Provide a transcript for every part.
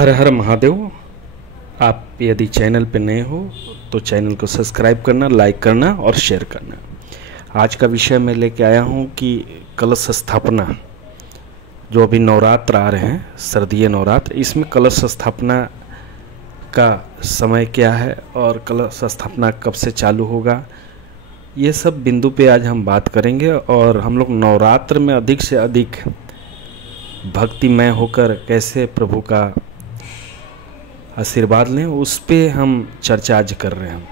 हर हर महादेव। आप यदि चैनल पर नए हो तो चैनल को सब्सक्राइब करना, लाइक करना और शेयर करना। आज का विषय मैं लेके आया हूँ कि कलश स्थापना, जो अभी नवरात्र आ रहे हैं, सर्दीय नवरात्र, इसमें कलश स्थापना का समय क्या है और कलश स्थापना कब से चालू होगा, ये सब बिंदु पे आज हम बात करेंगे। और हम लोग नवरात्र में अधिक से अधिक भक्तिमय होकर कैसे प्रभु का आशीर्वाद लें, उस पे हम चर्चा आज कर रहे हैं।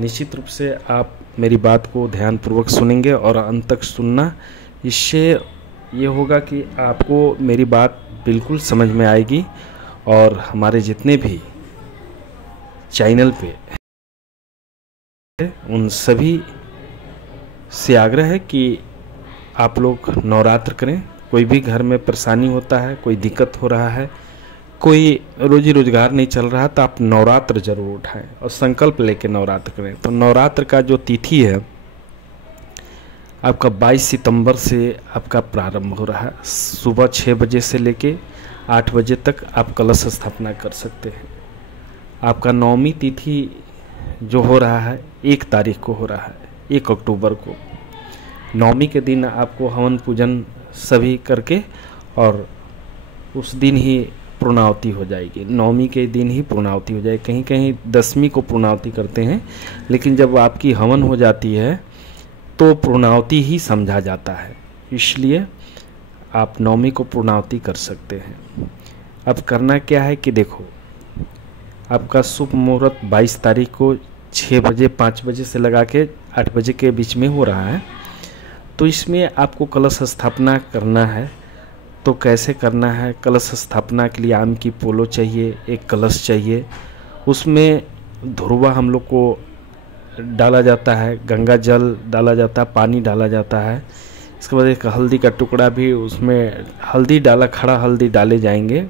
निश्चित रूप से आप मेरी बात को ध्यानपूर्वक सुनेंगे और अंत तक सुनना। इससे ये होगा कि आपको मेरी बात बिल्कुल समझ में आएगी। और हमारे जितने भी चैनल पे उन सभी से आग्रह है कि आप लोग नवरात्र करें। कोई भी घर में परेशानी होता है, कोई दिक्कत हो रहा है, कोई रोजी रोजगार नहीं चल रहा, तो आप नवरात्र जरूर उठाएं और संकल्प लेके नवरात्र करें। तो नवरात्र का जो तिथि है आपका 22 सितंबर से आपका प्रारंभ हो रहा है। सुबह 6 बजे से लेके 8 बजे तक आप कलश स्थापना कर सकते हैं। आपका नवमी तिथि जो हो रहा है 1 तारीख को हो रहा है, 1 अक्टूबर को। नवमी के दिन आपको हवन पूजन सभी करके और उस दिन ही पूर्णावती हो जाएगी। नवमी के दिन ही पूर्णावती हो जाएगी। कहीं कहीं 10वीं को पूर्णावती करते हैं, लेकिन जब आपकी हवन हो जाती है तो पूर्णावती ही समझा जाता है, इसलिए आप नवमी को पूर्णावती कर सकते हैं। अब करना क्या है कि देखो, आपका शुभ मुहूर्त 22 तारीख को 6 बजे 5 बजे से लगा के 8 बजे के बीच में हो रहा है। तो इसमें आपको कलश स्थापना करना है। तो कैसे करना है? कलश स्थापना के लिए आम की पोलो चाहिए, एक कलश चाहिए, उसमें धुरवा हम लोग को डाला जाता है, गंगा जल डाला जाता है, पानी डाला जाता है। इसके बाद एक हल्दी का टुकड़ा भी, उसमें हल्दी डाला, खड़ा हल्दी डाले जाएंगे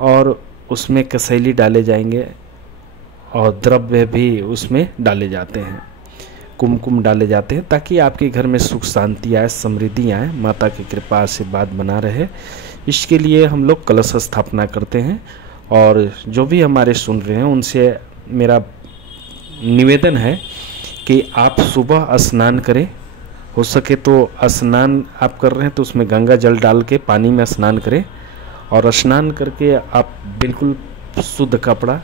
और उसमें कसैली डाले जाएंगे और द्रव्य भी उसमें डाले जाते हैं, कुमकुम डाले जाते हैं, ताकि आपके घर में सुख शांति आए, समृद्धि आए, माता की कृपा आशीर्वाद बना रहे। इसके लिए हम लोग कलश स्थापना करते हैं। और जो भी हमारे सुन रहे हैं उनसे मेरा निवेदन है कि आप सुबह स्नान करें। हो सके तो स्नान आप कर रहे हैं तो उसमें गंगा जल डाल के पानी में स्नान करें और स्नान करके आप बिल्कुल शुद्ध कपड़ा,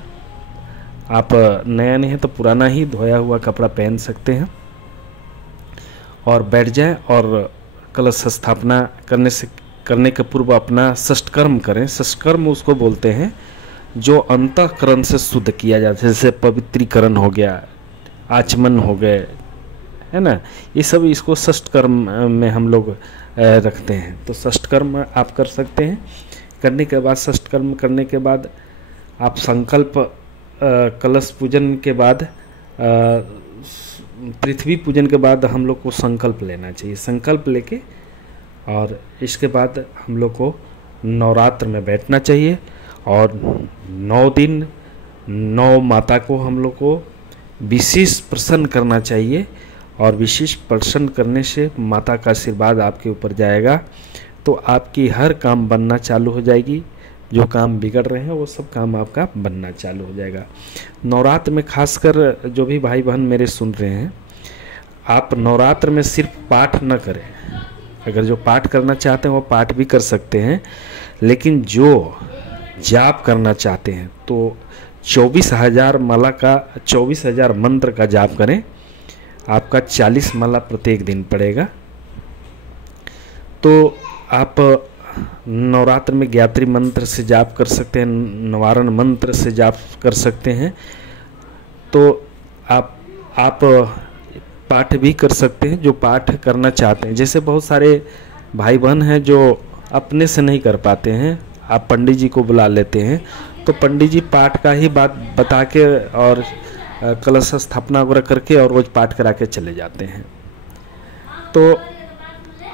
आप नया नहीं है तो पुराना ही धोया हुआ कपड़ा पहन सकते हैं और बैठ जाएं और कलश स्थापना करने के पूर्व अपना षष्ठकर्म करें। षष्ठकर्म उसको बोलते हैं जो अंतःकरण से शुद्ध किया जाता है, जैसे पवित्रीकरण हो गया, आचमन हो गए, है ना, ये सब इसको षष्ठकर्म में हम लोग रखते हैं। तो षष्ठकर्म आप कर सकते हैं। करने के बाद, षष्ठकर्म करने के बाद आप संकल्प, कलश पूजन के बाद, पृथ्वी पूजन के बाद हम लोग को संकल्प लेना चाहिए। संकल्प लेके और इसके बाद हम लोग को नवरात्र में बैठना चाहिए और 9 दिन 9 माता को हम लोग को विशेष प्रसन्न करना चाहिए। और विशेष प्रसन्न करने से माता का आशीर्वाद आपके ऊपर जाएगा, तो आपकी हर काम बनना चालू हो जाएगी। जो काम बिगड़ रहे हैं वो सब काम आपका बनना चालू हो जाएगा। नवरात्र में खासकर जो भी भाई बहन मेरे सुन रहे हैं, आप नवरात्र में सिर्फ पाठ न करें। अगर जो पाठ करना चाहते हैं वो पाठ भी कर सकते हैं, लेकिन जो जाप करना चाहते हैं तो 24,000 माला का, 24,000 मंत्र का जाप करें। आपका 40 माला प्रत्येक दिन पड़ेगा। तो आप नवरात्र में गायत्री मंत्र से जाप कर सकते हैं, निवारण मंत्र से जाप कर सकते हैं। तो आप पाठ भी कर सकते हैं, जो पाठ करना चाहते हैं। जैसे बहुत सारे भाई बहन हैं जो अपने से नहीं कर पाते हैं, आप पंडित जी को बुला लेते हैं, तो पंडित जी पाठ का ही बात बता के और कलश स्थापना वगैरह करके और रोज पाठ करा के चले जाते हैं। तो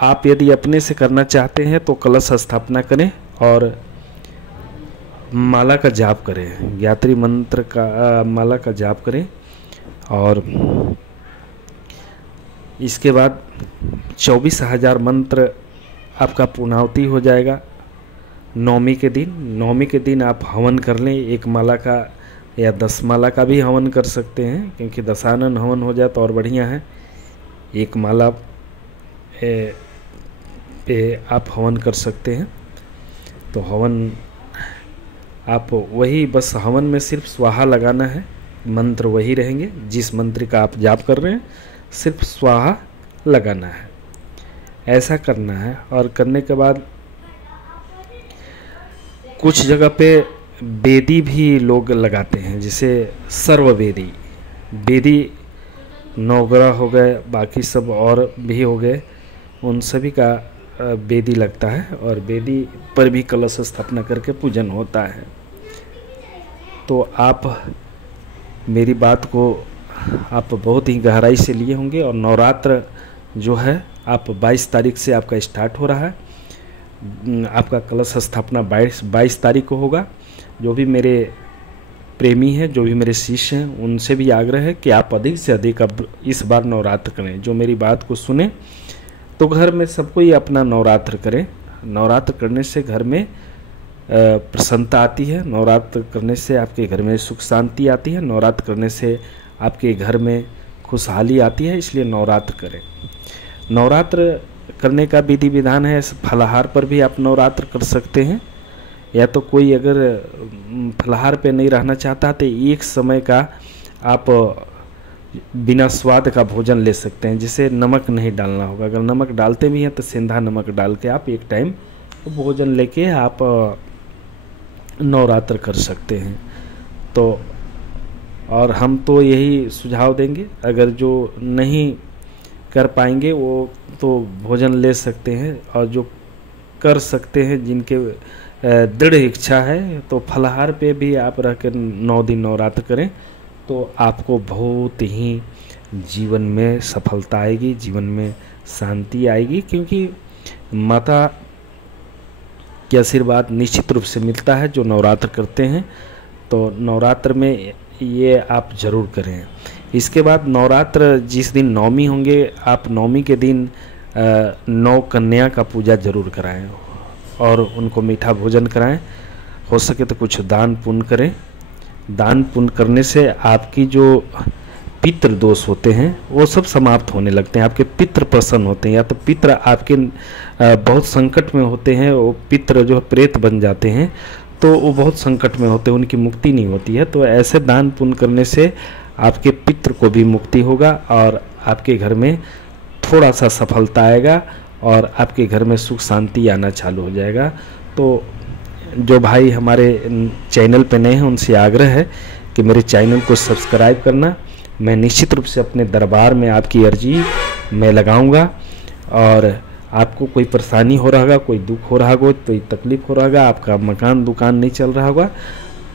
आप यदि अपने से करना चाहते हैं तो कलश स्थापना करें और माला का जाप करें, गायत्री मंत्र का माला का जाप करें। और इसके बाद 24,000 मंत्र आपका पूर्णाहुति हो जाएगा नवमी के दिन आप हवन कर लें, 1 माला का या 10 माला का भी हवन कर सकते हैं, क्योंकि दशानन हवन हो जाए तो और बढ़िया है। 1 माला पे आप हवन कर सकते हैं। तो हवन आप वही बस हवन में सिर्फ स्वाहा लगाना है, मंत्र वही रहेंगे जिस मंत्र का आप जाप कर रहे हैं, सिर्फ स्वाहा लगाना है, ऐसा करना है। और करने के बाद कुछ जगह पे बेदी भी लोग लगाते हैं, जैसे सर्ववेदी, बेदी नवग्रह हो गए, बाकी सब और भी हो गए, उन सभी का बेदी लगता है और बेदी पर भी कलश स्थापना करके पूजन होता है। तो आप मेरी बात को आप बहुत ही गहराई से लिए होंगे। और नवरात्र जो है आप 22 तारीख से आपका स्टार्ट हो रहा है, आपका कलश स्थापना 22 तारीख को होगा। जो भी मेरे प्रेमी हैं, जो भी मेरे शिष्य हैं, उनसे भी आग्रह है कि आप अधिक से अधिक अब इस बार नवरात्र करें। जो मेरी बात को सुने तो घर में सबको ही अपना नवरात्र करें। नवरात्र करने से घर में प्रसन्नता आती है, नवरात्र करने से आपके घर में सुख शांति आती है, नवरात्र करने से आपके घर में खुशहाली आती है, इसलिए नवरात्र करें। नवरात्र करने का विधि विधान है, फलाहार पर भी आप नवरात्र कर सकते हैं, या तो कोई अगर फलाहार पे नहीं रहना चाहता तो एक समय का आप बिना स्वाद का भोजन ले सकते हैं, जिसे नमक नहीं डालना होगा। अगर नमक डालते भी हैं तो सेंधा नमक डाल के आप एक टाइम भोजन लेके आप नवरात्र कर सकते हैं। तो और हम तो यही सुझाव देंगे, अगर जो नहीं कर पाएंगे वो तो भोजन ले सकते हैं, और जो कर सकते हैं जिनके दृढ़ इच्छा है तो फलाहार पे भी आप रह कर 9 दिन नवरात्र करें, तो आपको बहुत ही जीवन में सफलता आएगी, जीवन में शांति आएगी, क्योंकि माता के आशीर्वाद निश्चित रूप से मिलता है जो नवरात्र करते हैं। तो नवरात्र में ये आप जरूर करें। इसके बाद नवरात्र जिस दिन नवमी होंगे, आप नवमी के दिन 9 कन्या का पूजा जरूर कराएं और उनको मीठा भोजन कराएं। हो सके तो कुछ दान पुण्य करें। दान पुण्य करने से आपकी जो पितृ दोष होते हैं वो सब समाप्त होने लगते हैं, आपके पितृ प्रसन्न होते हैं। या तो पितृ आपके बहुत संकट में होते हैं, वो पितृ जो प्रेत बन जाते हैं, तो वो बहुत संकट में होते हैं, उनकी मुक्ति नहीं होती है। तो ऐसे दान पुण्य करने से आपके पितृ को भी मुक्ति होगा और आपके घर में थोड़ा सा सफलता आएगा और आपके घर में सुख शांति आना चालू हो जाएगा। तो जो भाई हमारे चैनल पे नए हैं उनसे आग्रह है कि मेरे चैनल को सब्सक्राइब करना। मैं निश्चित रूप से अपने दरबार में आपकी अर्जी मैं लगाऊंगा, और आपको कोई परेशानी हो रहा होगा, कोई दुख हो रहा होगा, कोई तकलीफ हो रहा होगा, आपका मकान दुकान नहीं चल रहा होगा,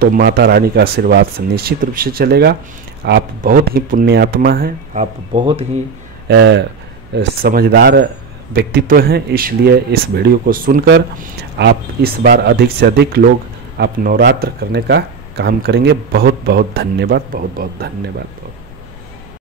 तो माता रानी का आशीर्वाद से निश्चित रूप से चलेगा। आप बहुत ही पुण्य आत्मा हैं, आप बहुत ही समझदार व्यक्तित्व हैं, इसलिए इस वीडियो को सुनकर आप इस बार अधिक से अधिक लोग आप नवरात्र करने का काम करेंगे। बहुत बहुत धन्यवाद, बहुत बहुत धन्यवाद।